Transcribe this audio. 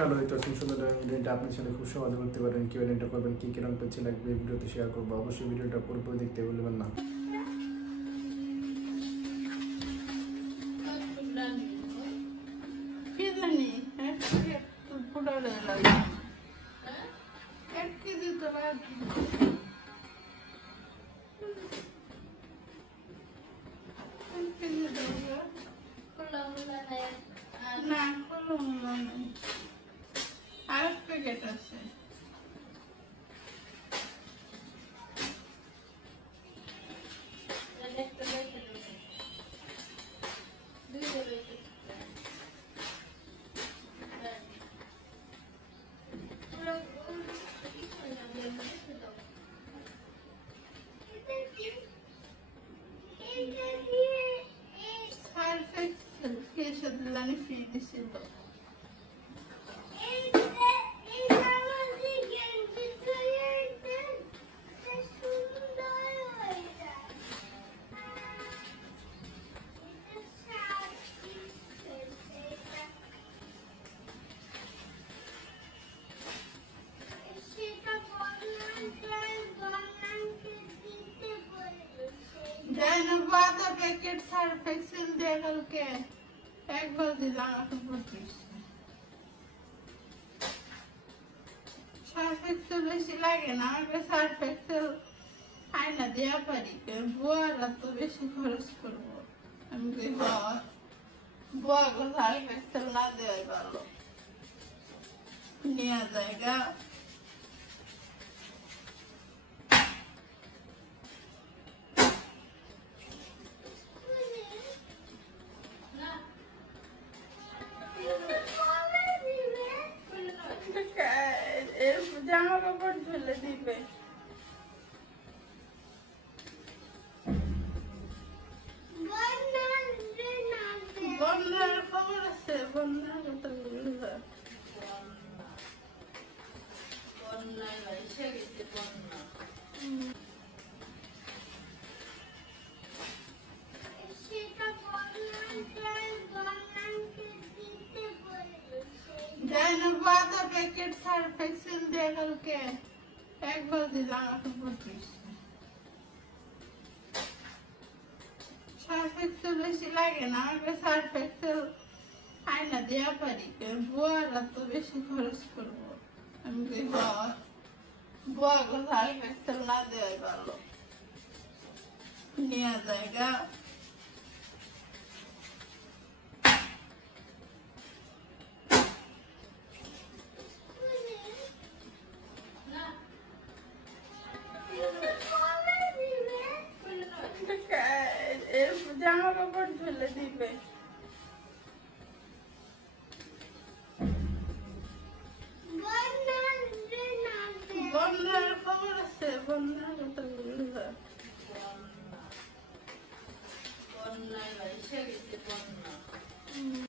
Hello, এই তো সুন্দর ইভেন্টটা আপনি ছেলে খুব সহজে করতে পারেন। কি ইভেন্টটা করবেন, কি কি রং পেন্সিল লাগবে ভিডিওতে শেয়ার করবো। অবশ্যই ভিডিওটা পুরোপুরি দেখতে ভুলবেন না। আর প্যাকেট আছে ফ্রি দিছিল पैकेट सर्फ एक्सेल दे करके एक बार दिलाना तो प्रोसेस सर्फ एक्सेल বেশি লাগে না আগে সার্ফ এক্সেল আয়না দেয়া পারি বুয়ারা তো বেশি খরচ করব আমি কই বুয়া সার্ফ এক্সেল না দেওয়াই ভালো নিয়ে জায়গা জামা কাপড় ধুলে দিবে বন্যার খবর আছে বন্যার কথা বলবে বন্যায় এসে গেছে বন্যা पैकेट सर्फ एक्सेल दे करके एक बार दिलाना तो प्रोसेस सर्फ एक्सेल বেশি লাগে না আগে সার্ফ এক্সেল আয়না দেয়া পারি বুয়ারা তো বেশি খরচ করব আমি কই বুয়া সার্ফ এক্সেল না দেওয়াই ভালো নিয়ে জায়গা জামা কাপড় ধুলে দিবে বন্যার খবর আছে বন্যার কথা বলবে বন্যায় এসে গেছে বন্যা